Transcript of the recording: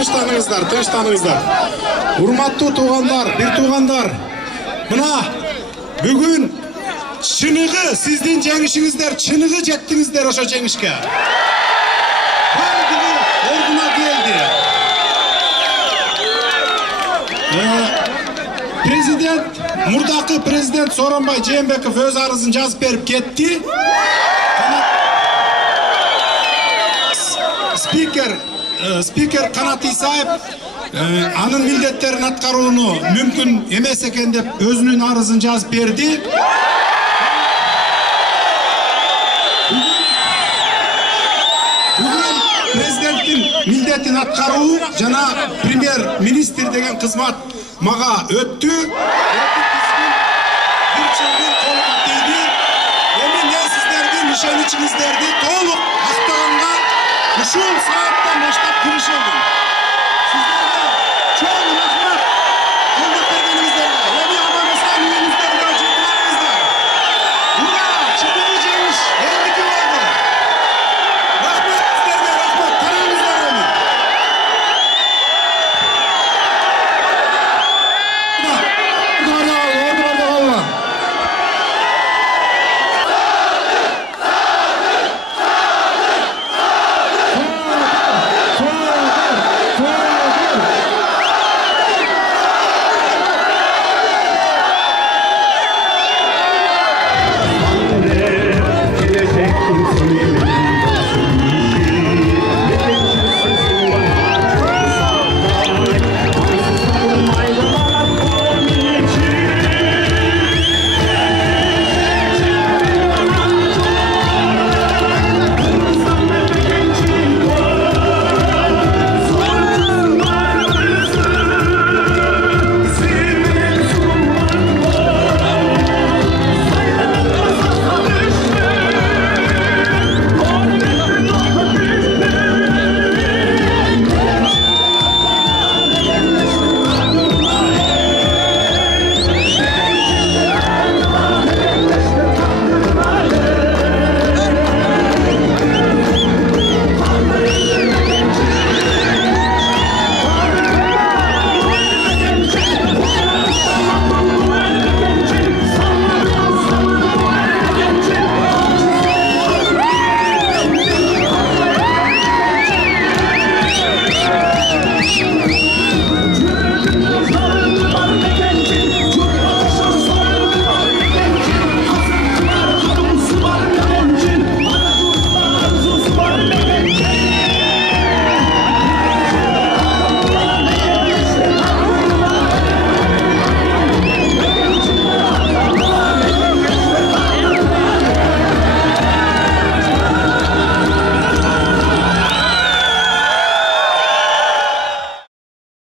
тыныштаныңыздар. Урматтуу туугандар, бир туугандар. Мына бүгүн чыныгы сиздин жеңишиңиздер, чыныгы жеттиңиздер ошо жеңишке. Бардыгы ордуна келди. Президент, мурдакы президент Сооронбай Жээнбеков өз арызын жазып берип кетти. Спикер Канат Исаев анын милдеттерин аткарууну мүмкүн эмес экен деп өзүнүн арызын жазып берди. Бүгүн президенттин милдетин аткаруу жана премьер-министр деген кызмат мага өттү. Бир жылдын колуна тийди. Эми мен сиздердин ишеничиңиздерди толук актаганга ушул сааттан баштап киришемин.